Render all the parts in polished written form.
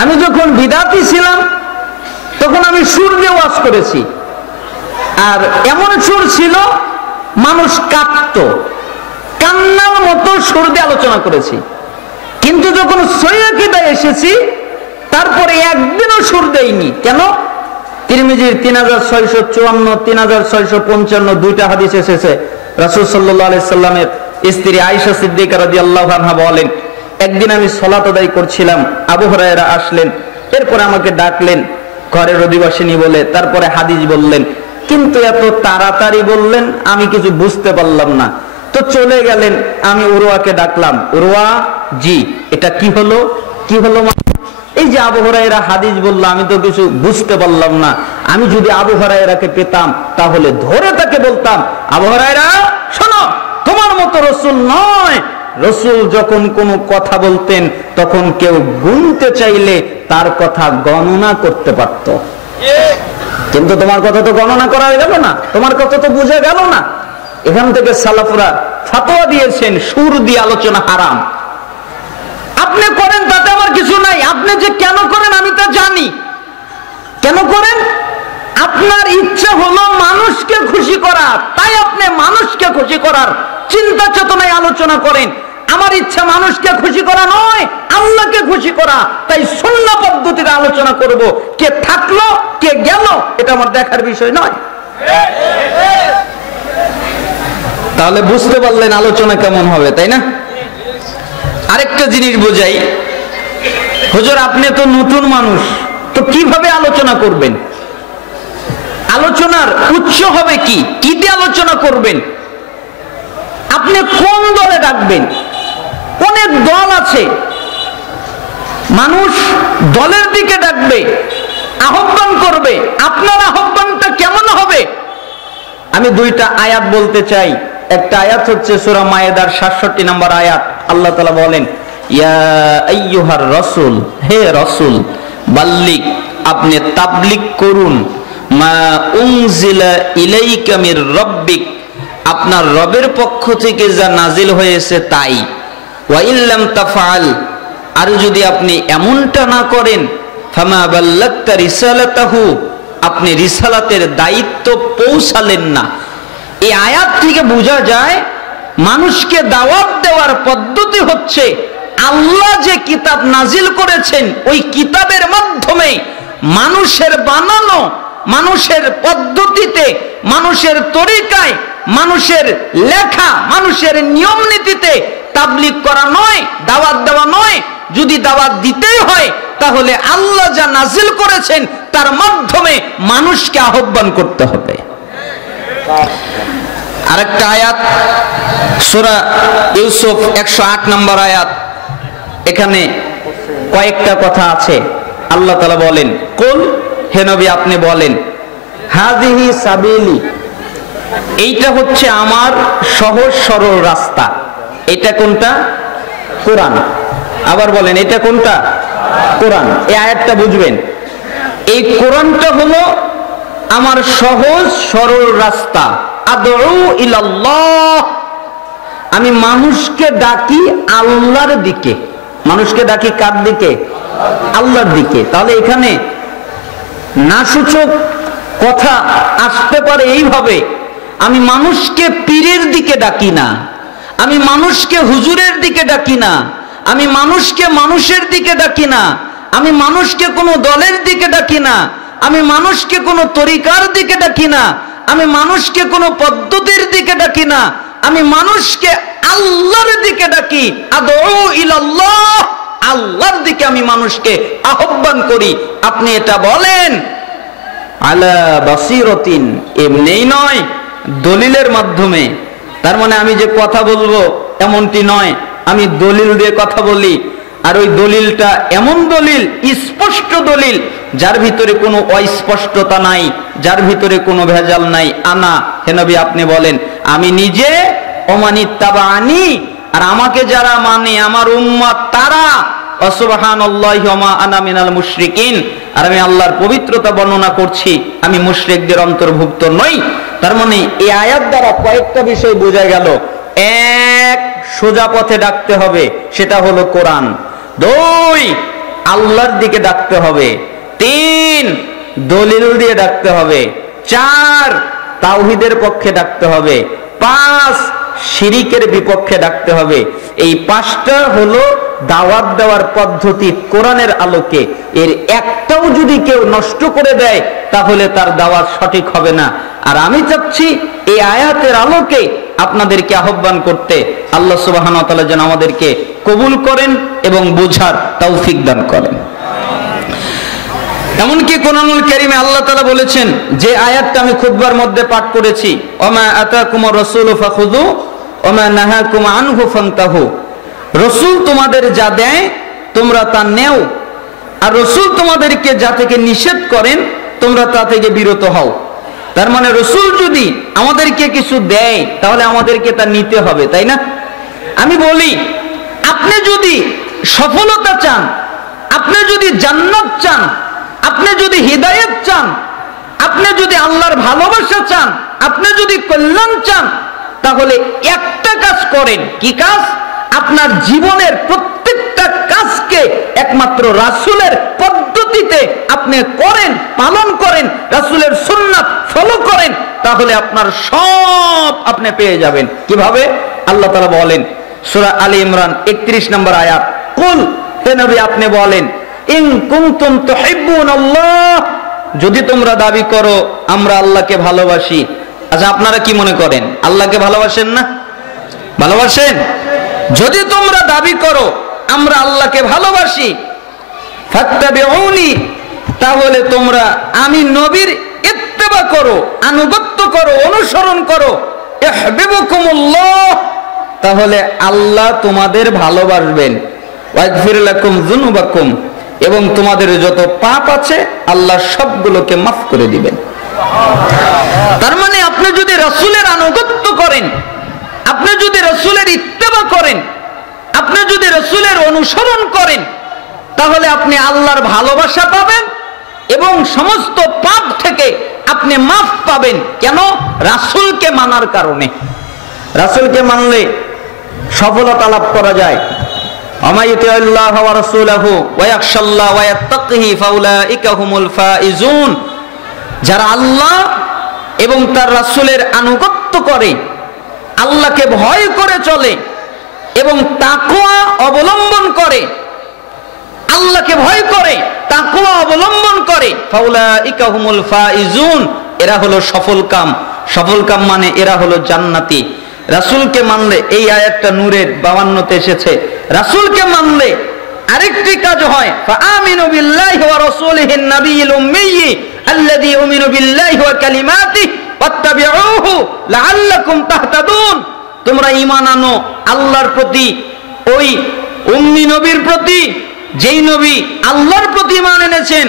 আমি যখন বিদাতি ছিলাম তখন আমি সুর দিয়ে ওয়াজ করেছি, আর এমন সুর ছিল মানুষ কাঁদতো, কান্নার মতো সুর দিয়ে আলোচনা করেছি। কিন্তু যখন সহিহ আকীদায় এসেছি তারপরে একদিনও সুর দেইনি। কেন? তিরমিজির 3654, 3655 দুইটা হাদিস এসেছে। রাসূল সাল্লাল্লাহু আলাইহি সাল্লামের স্ত্রী আয়েশা সিদ্দিকা রাদিয়াল্লাহু আনহা বলেন, একদিন আমি সালাত আদায় করছিলাম, আবু হুরায়রা আসলেন, এরপরে আমাকে ডাকলেন ঘরের অধিবাসিনী বলে, তারপরে হাদিস বললেন, কিন্তু এত তাড়াতাড়ি বললেন আমি কিছু বুঝতে পারলাম না। তো চলে গেলেন, আমি উরওয়াকে ডাকলাম, উরওয়া জি এটা কি হলো, কি হলো? এই যে আবু হুরায়রা হাদিস বলল, আমি তো কিছু বুঝতে পারলাম না। আমি যদি আবু হুরায়রাকে পেতাম তাহলে ধরে তাকে বলতাম, আবু হুরায়রা শোনো, তোমার মতো রাসূল নয়। রাসূল যখন কোনো কথা বলতেন তখন কেউ গুনতে চাইলে তার কথা গণনা করতে পারত, কিন্তু তোমার কথা তো গণনা করা গেল না, তোমার কথা তো বোঝা গেল না। এখান থেকে সালাফরা ফতোয়া দিয়েছেন সুর দিয়ে আলোচনা হারাম। আপনি করেন তাতে আমার কিছু নাই, আপনি যে কেন করেন আমি তা জানি। কেন করেন? আপনার ইচ্ছা হলো মানুষকে খুশি করা, তাই আপনি মানুষকে খুশি করার চিন্তা চেতনায় আলোচনা করেন। আমার ইচ্ছা মানুষকে খুশি করা নয়, আল্লাহকে খুশি করা, তাই সুন্নাহ পদ্ধতিতে আলোচনা করব। কে থাকলো কে গেল এটা আমার দেখার বিষয় নয়। তাহলে বুঝতে পারলেন আলোচনা কেমন হবে, তাই না? আরেকটা জিনিস বোঝাই, হুজুর আপনি তো নতুন মানুষ, তো কিভাবে আলোচনা করবেন? আলোচনার উৎস হবে কি, কি দিয়ে আলোচনা করবেন? আপনি কোন দলে ডাকবেন? অনেক দল আছে, মানুষ দলের দিকে ডাকবে, আহ্বান করবে, আপনার আহ্বানটা কেমন হবে? আমি দুইটা আয়াত বলতে চাই। একটা আয়াত হচ্ছে সূরা মায়েদার ৬৭ নম্বর আয়াত। আল্লাহ তাআলা বলেন, ইয়া আইয়ুহার রাসূল, হে রাসূল, বাল্লিগ, আপনি তাবলীগ করুন, মা উনজিলা ইলাইকা মির রাব্বিক, আপনার রবের পক্ষ থেকে যা নাজিল হয়েছে তাই। ওয়া ইল্লাম তাফআল, আর যদি আপনি এমনটা না করেন, ফামা বাল্লাগতা রিসালাতাহু, আপনি রিসালাতের দায়িত্ব পৌঁছালেন না। এই আয়াত থেকে বোঝা যায় মানুষকে দাওয়াত দেওয়ার পদ্ধতি হচ্ছে আল্লাহ যে কিতাব নাজিল করেছেন ওই কিতাবের মাধ্যমে মানুষের বানানো, মানুষের পদ্ধতিতে, মানুষের তরিকায়, মানুষের লেখা, মানুষের নিয়ম নীতিতে তাবলীগ করা নয়, দাওয়াত দেওয়া নয়। যদি দাওয়াত দিতেই হয় তাহলে আল্লাহ যা নাজিল করেছেন তার মাধ্যমে মানুষকে আহ্বান করতে হবে। আরেকটা আয়াত সূরা ইউসুফ ১০৮ নম্বর আয়াত, এখানে কয়েকটা কথা আছে। আল্লাহ তাআলা বলেন, কুল, হে নবী আপনি বলেন, হাযিহি সাবিলি, এইটা হচ্ছে আমার সহজ সরল রাস্তা। এটা কোনটা? কোরআন। আবার বলেন, এটা কোনটা? কোরআন। এই আয়াতটা বুঝবেন, এই কোরআনটা হলো আমার সহজ সরল রাস্তা। আদউ ইলাল্লাহ, আমি মানুষকে ডাকি আল্লাহর দিকে। মানুষকে ডাকি কার দিকে? আল্লাহর দিকে। তাহলে এখানে নাসূচক কথা আসতে পারে এইভাবে, আমি মানুষকে পীরের দিকে ডাকি না, আমি মানুষকে হুজুরের দিকে ডাকি না, আমি মানুষকে মানুষের দিকে ডাকি না, আমি মানুষকে কোনো দলের দিকে ডাকি না, আমি মানুষকে কোনো তরিকার দিকে ডাকি না, আমি মানুষকে কোনো পদ্ধতির দিকে ডাকি না, আমি মানুষকে আল্লাহর দিকে ডাকি। আদউ ইলাল্লাহ, আল্লাহর দিকে আমি মানুষকে আহ্বান করি। আপনি এটা বলেন আলা বাসিরাতিন, এমনিই নয়, দলিলের মাধ্যমে। তার মানে আমি যে কথা বলবো এমনটি নয়, আমি দলিল দিয়ে কথা বলি, আর ওই দলিলটা এমন দলিল, স্পষ্ট দলিল, যার ভিতরে কোনো অস্পষ্টতা নাই, যার ভিতরে কোনো ভেজাল নাই। আনা, হে নবী আপনি বলেন, আমি নিজে, ওমানিত্তাবানি, আর আমাকে যারা মানে আমার উম্মত তারা, সুবহানাল্লাহি ওয়া মা আনা মিনাল মুশরিকিন, আর আমি আল্লাহর পবিত্রতা বর্ণনা করছি, আমি মুশরিকদের অন্তর্ভুক্ত নই। তার মানে এই আয়াত দ্বারা কয়েকটা বিষয় বোঝা গেল। এক, সোজা পথে ডাকতে হবে, সেটা হলো কোরআন। দুই, আল্লাহর দিকে ডাকতে হবে। 3 দলিল দিয়ে ডাকতে হবে। 4 তাওহীদের পক্ষে ডাকতে হবে। 5 শিরিকের বিপক্ষে ডাকতে হবে। এই 5টা হলো দাওয়াত দেওয়ার পদ্ধতি কোরআনের আলোকে। এর একটাও যদি কেউ নষ্ট করে দেয় তাহলে তার দাওয়াত সঠিক হবে না। আর আমি চাচ্ছি এই আয়াতের আলোকে আপনাদেরকে আহ্বান করতে, আল্লাহ সুবহানাহু ওয়া তাআলা যেন আমাদেরকে কবুল করেন এবং বুঝার তৌফিক দান করেন। এমনকি কোরআনুল কারীমে আল্লাহ তাআলা বলেছেন, যে আয়াতটা আমি খুতবার মধ্যে পাঠ করেছি, ওমা আতাকুমুর রাসূলু ফাখুযু ওমা নাহাকুম আনহু ফান্তাহু, রাসূল তোমাদের যা দেয় তোমরা তা নেও, আর রাসূল তোমাদেরকে যা থেকে নিষেধ করেন তোমরা তা থেকে বিরত হও। তার মানে রাসূল যদি আমাদেরকে কিছু দেয় তাহলে আমাদেরকে তা নিতে হবে, তাই না? আমি বলি, আপনি যদি সফলতা চান, আপনি যদি জান্নাত চান, আপনি যদি হিদায়াত চান, আপনি যদি আল্লাহর ভালোবাসা চান, আপনি যদি কল্যাণ চান, তাহলে একটা কাজ করেন। কি কাজ? আপনার জীবনের প্রত্যেকটা কাজকে একমাত্র রাসূলের পদ্ধতিতে আপনি করেন, পালন করেন, রাসূলের সুন্নাত ফলো করেন, তাহলে আপনার সব আপনি পেয়ে যাবেন। কিভাবে? আল্লাহ তাআলা বলেন সূরা আলী ইমরান 31 নম্বর আয়াত, কুল, হে নবী আপনি বলেন, ইন কুনতুম তুহিব্বুনাল্লাহ, যদি তোমরা দাবি করো আমরা আল্লাহকে ভালোবাসি। আচ্ছা, আপনারা কি মনে করেন আল্লাহকে ভালোবাসেন না? ভালোবাসেন? যদি তোমরা দাবি করো আমরা আল্লাহকে ভালোবাসি, ফাত্তাবিউনি, তাহলে তোমরা আমি নবীর ইত্তেবা করো, আনুগত্য করো, অনুসরণ করো। ইহবিবুকুমুল্লাহ, তাহলে আল্লাহ তোমাদের ভালোবাসবেন। ওয়াগফির লাকুম যুনুবাকুম, এবং তোমাদের যত পাপ আছে আল্লাহ সবগুলোকে মাফ করে দিবেন। তার মানে আপনি যদি রাসূলের আনুগত্য করেন, আপনি যদি রাসূলের ইত্তেবা করেন, আপনি যদি রাসূলের অনুসরণ করেন, তাহলে আপনি আল্লাহর ভালোবাসা পাবেন এবং সমস্ত পাপ থেকে আপনি মাফ পাবেন। কেন? রাসূলকে মানার কারণে। রাসূলকে মানলে সফলতা লাভ করা যায়। আমাইয়ুতিল্লাহ ওয়া রাসূলহু ওয়া ইয়াখশাল্লাহ ওয়া ইয়াত্তাকিহি ফাউলাইকা হুমুল ফাইজুন, যারা আল্লাহ এবং তার রাসূলের আনুগত্য করে, আল্লাহকে ভয় করে চলে এবং তাকওয়া অবলম্বন করে, আল্লাহকে ভয় করে, তাকওয়া অবলম্বন করে, ফাউলাইকা হুমুল ফাইজুন, এরা হলো সফলকাম। সফলকাম মানে এরা হলো জান্নাতি। রাসূলকে মানলে, এই আয়াতটা নূরের 52তে এসেছে, রাসূলকে মানলে আরেকটি কাজ হয়, ফাআমিনু বিল্লাহি ওয়া রাসূলিহিন নাবিয়্যিল উম্মিয়্যি আল্লাযী ইউমিনু বিল্লাহি ওয়া কালিমাতিহি ওয়াত্তাবিউহু লাআল্লাকুম তাহতাদুন, তোমরা ঈমান আনো আল্লাহর প্রতি, ওই উম্মি নবীর প্রতি, যেই নবী আল্লাহর প্রতি ঈমান এনেছেন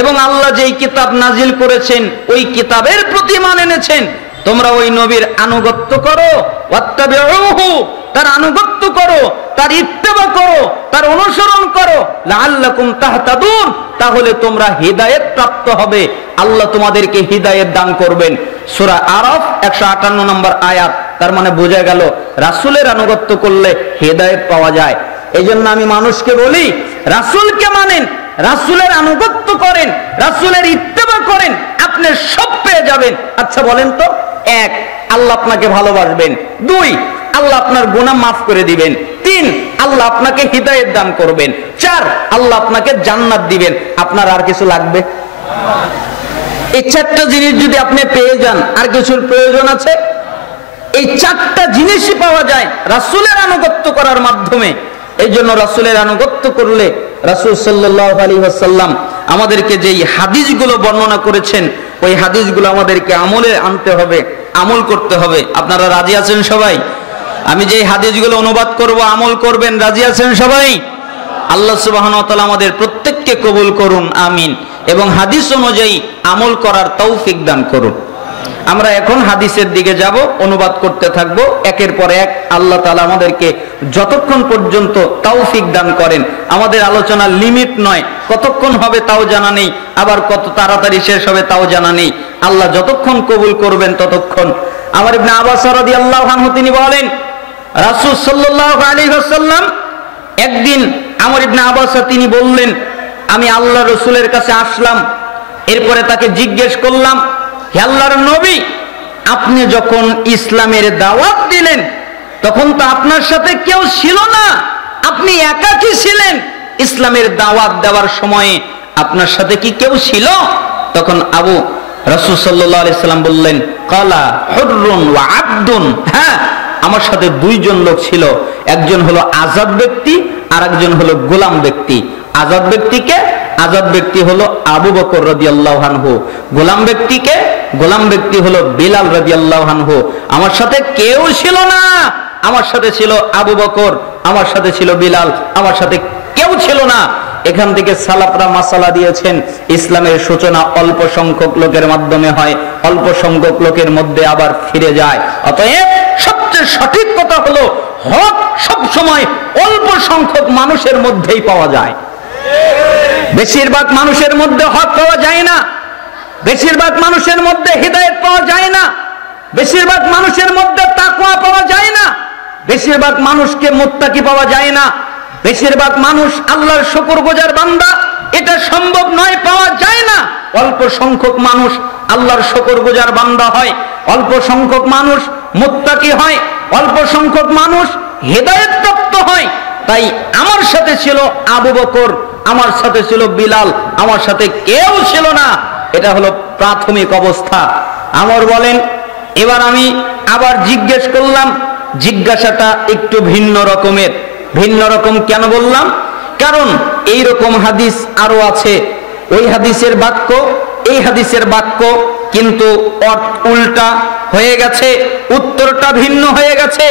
এবং আল্লাহ যেই কিতাব নাজিল করেছেন ওই কিতাবের প্রতি ঈমান এনেছেন, তোমরা ওই নবীর আনুগত্য করো, ওয়াত্তাবিউহু, তার আনুগত্য করো, তার ইত্তেবা করো, তার অনুসরণ করো, লাআল্লাকুম তাহতাদুন, তাহলে তোমরা হিদায়াত প্রাপ্ত হবে। আল্লাহ তোমাদেরকে হিদায়াত দান করবেন। সূরা আরাফ 158 নম্বর আয়াত। তার মানে বোঝা গেল রাসূলের আনুগত্য করলে হিদায়াত পাওয়া যায়। এইজন্য আমি মানুষকে বলি, রাসূলকে মানেন, রাসূলের আনুগত্য করেন, রাসূলের ইত্তেবা করেন, আপনি সব পেয়ে যাবেন। আচ্ছা বলেন তো, 1 আল্লাহ আপনাকে ভালোবাসবেন, 2 আল্লাহ আপনার গুনাহ মাফ করে দিবেন, 3 আল্লাহ আপনাকে হিদায়াত দান করবেন, 4 আল্লাহ আপনাকে জান্নাত দিবেন। আপনার আর কিছু লাগবে? এই 4টা জিনিস যদি আপনি পেয়ে যান, আর কিছুর প্রয়োজন আছে? এই 4টা জিনিসই পাওয়া যায় রাসূলের আনুগত্য করার মাধ্যমে। এই জন্য রাসূলের আনুগত্য করলে রাসূল সাল্লাল্লাহু আলাইহি ওয়াসাল্লাম আমাদেরকে যেই হাদিসগুলো বর্ণনা করেছেন ওই হাদিসগুলো আমাদেরকে আমলে আনতে হবে, আমল করতে হবে। আপনারা রাজি আছেন সবাই? আমি যেই হাদিসগুলো অনুবাদ করব আমল করবেন, রাজি আছেন সবাই? আল্লাহ সুবহানাহু ওয়া তাআলা আমাদের প্রত্যেককে কবুল করুন, আমিন, এবং হাদিস অনুযায়ী আমল করার তৌফিক দান করুন। আমরা এখন হাদিসের দিকে যাব, অনুবাদ করতে থাকব একের পর এক। আল্লাহ তাআলা আমাদেরকে যতক্ষণ পর্যন্ত তৌফিক দান করেন, আমাদের আলোচনার লিমিট নয়, কতক্ষণ হবে তাও জানা নেই, আবার কত তাড়াতাড়ি শেষ হবে তাও জানা নেই। আল্লাহ যতক্ষণ কবুল করবেন ততক্ষণ। আমার ইবনে আব্বাস রাদিয়াল্লাহু আনহু তিনি বলেন, রাসূল সাল্লাল্লাহু আলাইহি ওয়াসাল্লাম একদিন, আমর ইবনে আব্বাস তিনি বললেন, আমি আল্লাহ রসুলের কাছে আসলাম, এরপরে তাকে জিজ্ঞেস করলাম, হে আল্লাহর নবী, আপনি যখন ইসলামের দাওয়াত দিলেন তখন তো আপনার সাথে কেউ ছিল না, আপনি একাকী ছিলেন। ইসলামের দাওয়াত দেওয়ার সময়ে আপনার সাথে কি কেউ ছিল? তখন আবু রাসূল সাল্লাল্লাহু আলাইহি সাল্লাম বললেন, কালা হুররুন ওয়া আবদুন, হ্যাঁ আমার সাথে দুইজন লোক ছিল, একজন হলো আজাদ ব্যক্তি আর একজন হলো গোলাম ব্যক্তি। আজাদ ব্যক্তিকে, আজাদ ব্যক্তি হলো আবু বকর রাদিয়াল্লাহু আনহু, গোলাম ব্যক্তি হলো বিলাল রাদিয়াল্লাহু আনহু। আমার সাথে কেউ ছিল না, আমার সাথে ছিল আবু বকর, আমার সাথে ছিল বিলাল, আমার সাথে কেউ ছিল না। এখান থেকে সালাফরা মাসালা দিয়েছেন, ইসলামের সূচনা অল্প সংখ্যক লোকের মাধ্যমে হয়, অল্প সংখ্যক লোকের মধ্যে আবার ফিরে যায়। অতএব সবচেয়ে সঠিক কথা হলো, হক সব সময় অল্প সংখ্যক মানুষের মধ্যেই পাওয়া যায়। বেশিরভাগ মানুষের মধ্যে হক পাওয়া যায় না, বেশিরভাগ মানুষের মধ্যে হিদায়াত পাওয়া যায় না, বেশিরভাগ মানুষের মধ্যে তাকওয়া পাওয়া যায় না, বেশিরভাগ মানুষকে মুত্তাকি পাওয়া যায় না, বেশিরভাগ মানুষ আল্লাহর শুকরগুজার বান্দা, এটা সম্ভব নয়, পাওয়া যায় না। অল্প সংখ্যক মানুষ আল্লাহর শুকরগুজার বান্দা হয়, অল্প সংখ্যক মানুষ মুত্তাকি হয়, অল্প সংখ্যক মানুষ হিদায়াত প্রাপ্ত হয়। তাই আমার সাথে ছিল আবু বকর, আমার সাথে ছিল বিলাল, আমার সাথে কেউ ছিল না। এটা হলো প্রাথমিক অবস্থা। আমর বলেন, এবার আমি আবার জিজ্ঞেস করলাম, জিজ্ঞাসাটা একটু ভিন্ন রকমের। ভিন্ন রকম কেন বললাম? কারণ এই রকম হাদিস আরো আছে, ওই হাদিসের বাক্য এই হাদিসের বাক্য কিন্তু উল্টা হয়ে গেছে, উত্তরটা ভিন্ন হয়ে গেছে।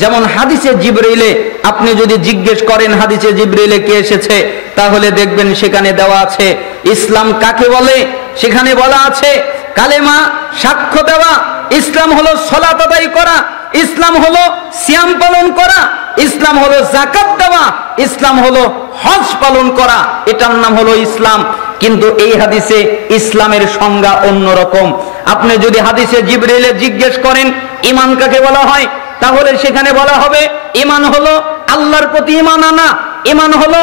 যেমন হাদিসে জিবরিলে আপনি যদি জিজ্ঞেস করেন হাদিসে জিবরিলে কে এসেছে, তাহলে দেখবেন সেখানে দেওয়া আছে ইসলাম কাকে বলে। সেখানে বলা আছে কালেমা সাক্ষ্য দেওয়া, ইসলাম হলো সালাত আদায় করা, ইসলাম হলো সিয়াম পালন করা, ইসলাম হলো যাকাত দেওয়া, ইসলাম হলো হজ পালন করা, এটার নাম হলো ইসলাম। কিন্তু এই হাদিসে ইসলামের সংজ্ঞা অন্যরকম। আপনি যদি হাদিসে জিবরিলে জিজ্ঞেস করেন ঈমান কাকে বলা হয়, তাহলে সেখানে বলা হবে ঈমান হলো আল্লাহর প্রতি ঈমান আনা, ঈমান হলো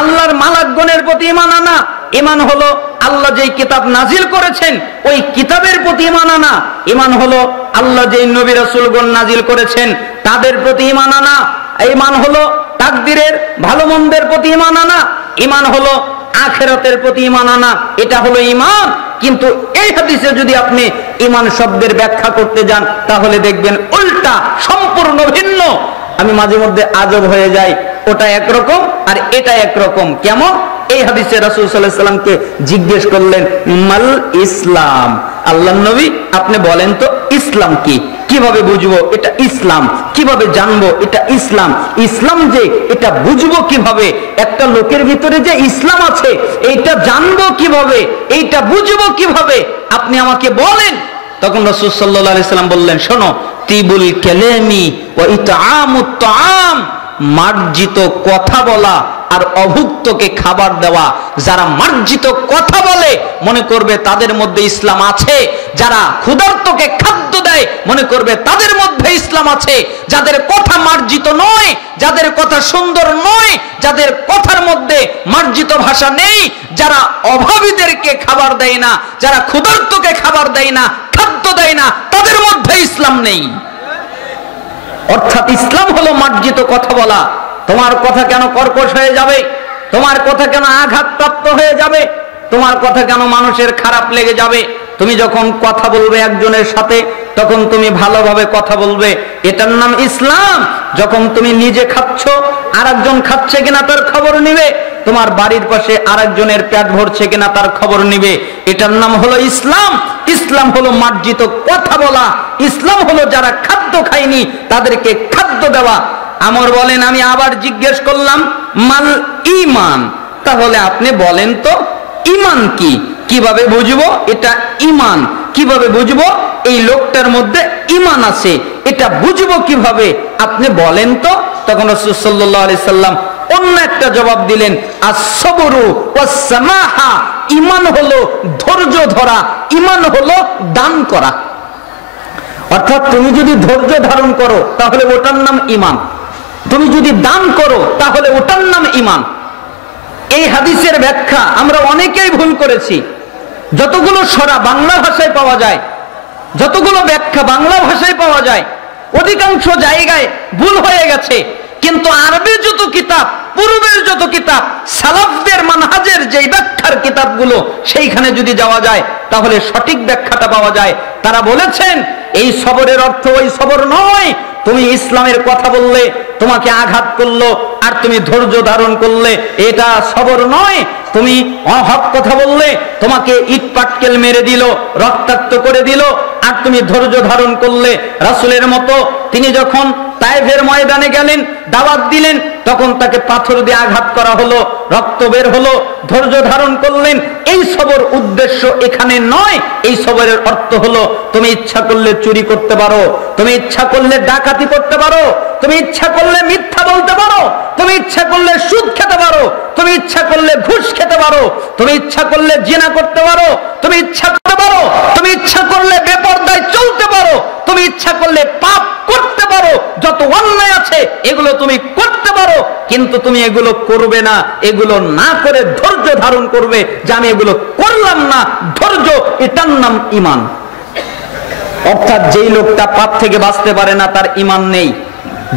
আল্লাহর মালাকগণের প্রতি ঈমান আনা, ঈমান হলো আল্লাহ যেই কিতাব নাজিল করেছেন ওই কিতাবের প্রতি ঈমান আনা, ঈমান হলো আল্লাহ যেই নবী রাসূলগণ নাজিল করেছেন তাদের প্রতি ঈমান আনা, ঈমান হলো তাকদীরের ভালো মন্দের প্রতি ঈমান আনা, ঈমান হলো আখিরাতের প্রতি ঈমান আনা, এটা হলো ঈমান। কিন্তু এই হাদিসে যদি আপনি ঈমান শব্দের ব্যাখ্যা করতে যান তাহলে দেখবেন উল্টা, সম্পূর্ণ ভিন্ন। আমি মাঝে মধ্যে আজব হয়ে যাই, ওটা একরকম আর এটা একরকম। কেমন? এই হাদিসে রাসূল সাল্লাল্লাহু আলাইহি ওয়াসাল্লামকে জিজ্ঞেস করলেন মাল ইসলাম, আল্লাহর নবী আপনি বলেন তো ইসলাম কি, কিভাবে বুঝবো এটা ইসলাম, কিভাবে জানবো এটা ইসলাম, ইসলাম যে এটা বুঝবো কিভাবে, একটা লোকের ভিতরে যে ইসলাম আছে এইটা জানবো কিভাবে, এইটা বুঝবো কিভাবে, আপনি আমাকে বলেন। তখন রাসূল সাল্লাল্লাহু আলাইহি ওয়াসাল্লাম বললেন, শোনো, তিবুল কালামি ওয়া ইতআমুত তাআম, মার্জিত কথা বলা আর অভুক্তকে খাবার দেওয়া। যারা মার্জিত কথা বলে মনে করবে তাদের মধ্যে ইসলাম আছে, যারা ক্ষুধার্তকে খাদ্য দেয় মনে করবে তাদের মধ্যে ইসলাম আছে। যাদের কথা মার্জিত নয়, যাদের কথা সুন্দর নয়, যাদের কথার মধ্যে মার্জিত ভাষা নেই, যারা অভাবীদেরকে খাবার দেয় না, যারা ক্ষুধার্তকে খাবার দেয় না, খাদ্য দেয় না, তাদের মধ্যে ইসলাম নেই। অর্থাৎ ইসলাম হলো মার্জিত কথা বলা। তোমার কথা কেন কর্কশ হয়ে যাবে, তোমার কথা কেন আঘাতপ্রাপ্ত হয়ে যাবে, তোমার কথা কেন মানুষের খারাপ লেগে যাবে? তুমি যখন কথা বলবে একজনের সাথে তখন তুমি ভালোভাবে কথা বলবে, এটার নাম ইসলাম। যখন তুমি নিজে খাচ্ছ আর একজন খাচ্ছে কিনা তার খবর নিবে, তোমার বাড়ির পাশে আরেকজনের পেট ভরছে কিনা তার খবর নিবে, এটার নাম হলো ইসলাম। ইসলাম হলো মার্জিত কথা বলা, ইসলাম হলো যারা খাদ্য খায়নি তাদেরকে খাদ্য দেওয়া। আমর বলেন, আমি আবার জিজ্ঞেস করলাম মাল ঈমান, তাহলে আপনি বলেন তো ঈমান কি, কিভাবে বুঝবো এটা ঈমান, কিভাবে বুঝবো এই লোকটার মধ্যে ঈমান আছে, এটা বুঝবো কিভাবে, আপনি বলেন তো। তখন রাসূল সাল্লাল্লাহু আলাইহি সাল্লাম অন্য একটা জবাব দিলেন, as-sabru was-samaha, ঈমান হলো ধৈর্য ধরা, ঈমান হলো দান করা। অর্থাৎ তুমি যদি ধৈর্য ধারণ করো তাহলে ওটার নাম ঈমান, তুমি যদি দান করো তাহলে ওটার নাম ঈমান। এই হাদিসের ব্যাখ্যা আমরা অনেকেই ভুল করেছি। যতগুলো সরা বাংলা ভাষায় পাওয়া যায়, যতগুলো ব্যাখ্যা বাংলা ভাষায় পাওয়া যায়, অধিকাংশ জায়গায় ভুল হয়ে গেছে। কিন্তু আরবি যত কিতাব, পূর্বের যত কিতাব, সালাফদের মানহাজের যেই ব্যাখ্যার কিতাবগুলো, সেইখানে যদি যাওয়া যায় তাহলে সঠিক ব্যাখ্যাটা পাওয়া যায়। তারা বলেছেন এই সবরের অর্থ ওই সবর নয়, তুমি ইসলামের কথা বললে তোমাকে আঘাত করলো আর তুমি ধৈর্য ধারণ করলে, এটা সবর নয়। তুমি অহক কথা বললে তোমাকে ইট পাটকেল মেরে দিল, রক্তাক্ত করে দিল, আর তুমি ধৈর্য ধারণ করলে। রাসূলের মতো তিনি যখন তায়েফের ময়দানে গেলেন, দাওয়াত দিলেন, তখন তাকে পাথর দিয়ে আঘাত করা হলো, রক্ত বের হলো, ধৈর্য ধারণ করলেন। এই সবর উদ্দেশ্য এখানে নয়। এই সবরের অর্থ হলো তুমি ইচ্ছা করলে চুরি করতে পারো, তুমি ইচ্ছা করলে ডাকাতি করতে পারো, তুমি ইচ্ছা করলে মিথ্যা বলতে পারো, তুমি ইচ্ছা করলে সুদ খেতে পারো, তুমি ইচ্ছা করলে ঘুষ খেতে পারো, তুমি ইচ্ছা করলে জিনা করতে পারো, তুমি ইচ্ছা করতে পারো, তুমি ইচ্ছা করলে বেপরদায় চলতে পারো, তুমি ইচ্ছা করলে পাপ করতে পারো, যত অন্যায় আছে এগুলো তুমি করতে পারো। কিন্তু তুমি এগুলো করবে না, এগুলো না করে ধৈর্য ধারণ করবে যে আমি এগুলো করলাম না। ধৈর্য, এটার নাম ঈমান। অর্থাৎ যেই লোকটা পাপ থেকে বাঁচতে পারে না তার ঈমান নেই,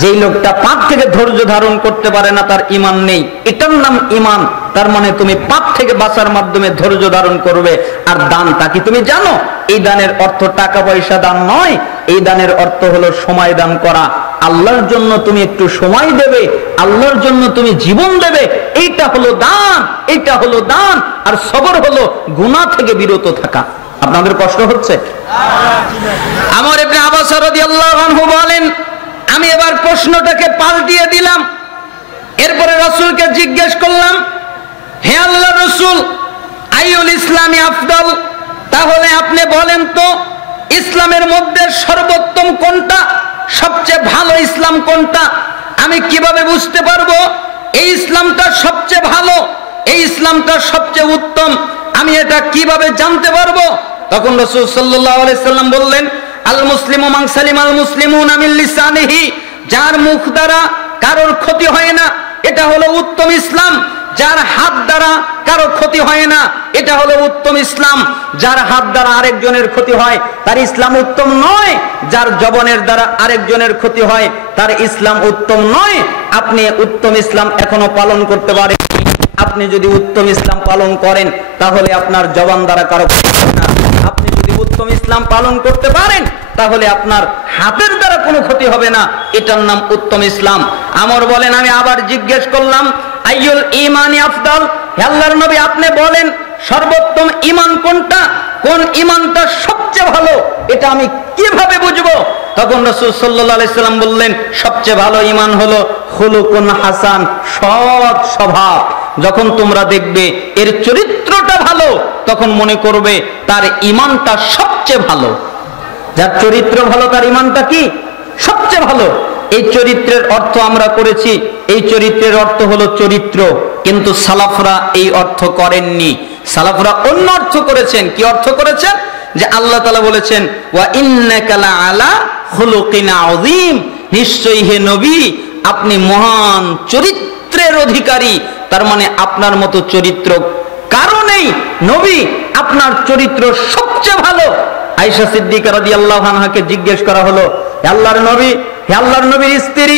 যেই লোকটা পাপ থেকে ধৈর্য ধারণ করতে পারে না তার ঈমান নেই, এটার নাম ঈমান। তার মানে তুমি পাপ থেকে বাঁচার মাধ্যমে ধৈর্য ধারণ করবে। আর দানটা কি তুমি জানো? এই দানের অর্থ টাকা পয়সা দান নয়, এই দানের অর্থ হলো সময় দান করা। আল্লাহর জন্য তুমি একটু সময় দেবে, আল্লাহর জন্য তুমি জীবন দেবে, এইটা হলো দান, এইটা হলো দান। আর সবর হলো গুনাহ থেকে বিরত থাকা। আপনাদের কষ্ট হচ্ছে? আমর ইবনে আব্বাস রাদিয়াল্লাহু আনহু বলেন, আমি এবার প্রশ্নটাকে পাল্টিয়ে দিলাম। এরপরে রাসূলকে জিজ্ঞেস করলাম, হে আল্লাহর রাসূল, আইউল ইসলামি আফদল, তাহলে আপনি বলেন তো ইসলামের মধ্যে সর্বোত্তম কোনটা, সবচেয়ে ভালো ইসলাম কোনটা? আমি কিভাবে বুঝতে পারবো এই ইসলামটা সবচেয়ে ভালো, এই ইসলামটা সবচেয়ে উত্তম? আমি এটা কিভাবে জানতে পারবো? তখন রাসূল সাল্লাল্লাহু আলাইহি সাল্লাম বললেন, আল মুসলিমু মান সালিমাল মুসলিমুনা মিন লিসানিহি, যার মুখ দ্বারা কারোর ক্ষতি হয় না, এটা হলো উত্তম ইসলাম। যার হাত দ্বারা কারো ক্ষতি হয় না, এটা হলো উত্তম ইসলাম। যার হাত দ্বারা আরেকজনের ক্ষতি হয় তার ইসলাম উত্তম নয়। যার জবানের দ্বারা আরেকজনের ক্ষতি হয় তার ইসলাম উত্তম নয়। আপনি উত্তম ইসলাম এখনো পালন করতে পারেন। আপনি যদি উত্তম ইসলাম পালন করেন তাহলে আপনার জবান দ্বারা কারো ক্ষতি হবে না। আপনি যদি উত্তম ইসলাম পালন করতে পারেন তাহলে আপনার হাতের দ্বারা কোনো ক্ষতি হবে না। এটার নাম উত্তম ইসলাম। আমর বলেন, আমি আবার জিজ্ঞেস করলাম, আইয়ুল ঈমানি আফদল, হে আল্লাহর নবী আপনি বলেন সর্বোত্তম ঈমান কোনটা, কোন ঈমানটা সবচেয়ে ভালো, এটা আমি কিভাবে বুঝবো? তখন রাসূল সাল্লাল্লাহু আলাইহি সাল্লাম বললেন, সবচেয়ে ভালো ঈমান হলো খুলুকুন হাসান, সৎ স্বভাব। যখন তোমরা দেখবে এর চরিত্রটা ভালো, তখন মনে করবে তার ঈমানটা সবচেয়ে ভালো। যার চরিত্র ভালো তার ঈমানটা কি? সবচেয়ে ভালো। এই চরিত্রের অর্থ আমরা করেছি, এই চরিত্রের অর্থ হলো চরিত্র, কিন্তু সালাফরা এই অর্থ করেননি। সালাফরা অন্য অর্থ করেছেন। কি অর্থ করেছেন? যে আল্লাহ তাআলা বলেছেন, ওয়া ইন্নাকা লাআলা খুলুকিন আযীম, নিশ্চয়ই হে নবী আপনি মহান চরিত্রের অধিকারী। তার মানে আপনার মতো চরিত্র কারো নেই। নবী আপনার চরিত্র সবচেয়ে ভালো। আয়েশা সিদ্দিকা রাদিয়াল্লাহু আনহাকে জিজ্ঞেস করা হলো, হে আল্লাহর নবী, হে আল্লাহর নবীর স্ত্রী,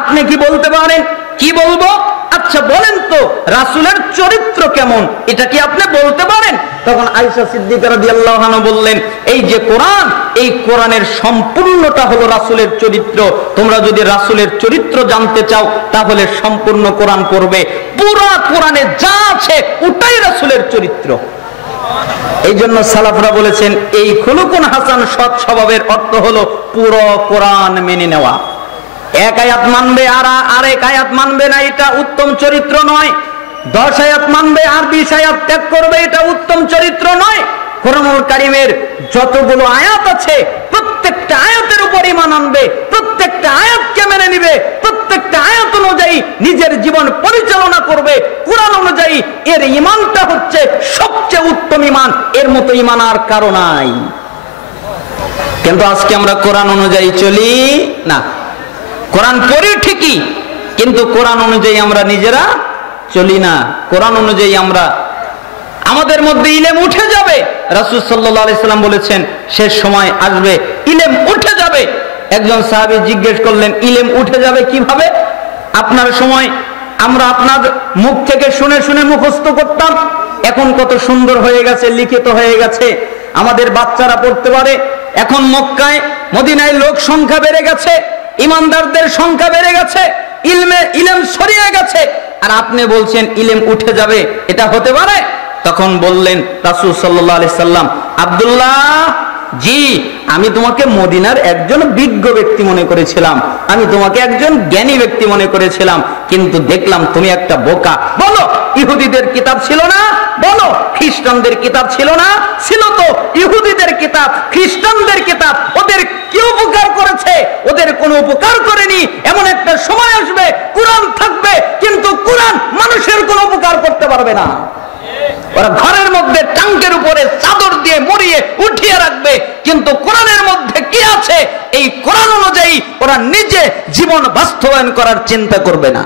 আপনি কি বলতে পারেন? কি বলবো? আচ্ছা বলেন তো রাসূলের চরিত্র কেমন, এটা কি আপনি বলতে পারেন? তখন আয়েশা সিদ্দিকা রাদিয়াল্লাহু আনহা বললেন, এই যে কোরআন, এই কোরআনের সম্পূর্ণটা হলো রাসূলের চরিত্র। তোমরা যদি রাসূলের চরিত্র জানতে চাও তাহলে সম্পূর্ণ কোরআন পড়বে। পুরো কোরআনে যা আছে ওটাই রাসূলের চরিত্র। এই জন্য সালাফরা বলেছেন এই খুলুকুন হাসান, সৎ স্বভাবের অর্থ হলো পুরো কোরআন মেনে নেওয়া। এক আয়াত মানবে আর আরেক আয়াত মানবে না, এটা উত্তম চরিত্র নয়। 10 আয়াত মানবে আর 20 আয়াত ত্যাগ করবে, এটা উত্তম চরিত্র নয়। কোরআনুল কারীমের যতগুলো আয়াত আছে প্রত্যেকটা আয়াতের উপর ঈমান আনবে, প্রত্যেকটা আয়াতকে মেনে নিবে, প্রত্যেকটা আয়াত অনুযায়ী নিজের জীবন পরিচালনা করবে কোরআন অনুযায়ী। এর ঈমানটা হচ্ছে সবচেয়ে উত্তম ঈমান। এর মতো ঈমান আর কারো নাই। কিন্তু আজকে আমরা কোরআন অনুযায়ী চলি না। কোরআন পড়ি ঠিকই, কিন্তু কোরআন অনুযায়ী আমরা নিজেরা চলি না, কোরআন অনুযায়ী আমরা, আমাদের মধ্যে ইলম উঠে যাবে। রাসূল সাল্লাল্লাহু আলাইহি সাল্লাম বলেছেন শেষ সময় আসবে, ইলম উঠে যাবে। একজন সাহাবী জিজ্ঞেস করলেন, ইলম উঠে যাবে কিভাবে? আপনার সময় আমরা আপনার মুখ থেকে শুনে শুনে মুখস্থ করতাম, এখন কত সুন্দর হয়ে গেছে, লিখিত হয়ে গেছে, আমাদের বাচ্চারা পড়তে পারে। এখন মক্কায় মদিনায় লোক সংখ্যা বেড়ে গেছে, ইমানদারদের সংখ্যা বেড়ে গেছে, ইলম ছড়িয়ে গেছে, আর আপনি বলছেন ইলম উঠে যাবে, এটা হতে পারে? তখন বললেন রাসূল সাল্লাল্লাহু আলাইহি সাল্লাম, আব্দুল্লাহ, জি, আমি তোমাকে মদিনার একজন বিজ্ঞ ব্যক্তি মনে করেছিলাম, আমি তোমাকে একজন জ্ঞানী ব্যক্তি মনে করেছিলাম, কিন্তু দেখলাম তুমি একটা বোকা। বলো, ইহুদিদের কিতাব ছিল না? বলো, খ্রিস্টানদের কিতাব ছিল না? ছিল তো। ইহুদিদের কিতাব, খ্রিস্টানদের কিতাব, ওদের কি উপকার করেছে? ওদের কোনো উপকার করেনি। এমন একটা সময় আসবে কোরআন থাকবে, কিন্তু কোরআন মানুষের কোনো উপকার করতে পারবে না। ওরা ঘরের মধ্যে টাঙ্কের উপরে চাদর দিয়ে মুড়িয়ে উঠিয়ে রাখবে, কিন্তু কোরআনের মধ্যে কি আছে এই কোরআন অনুযায়ী ওরা নিজে জীবন বাস্তবায়ন করার চিন্তা করবে না।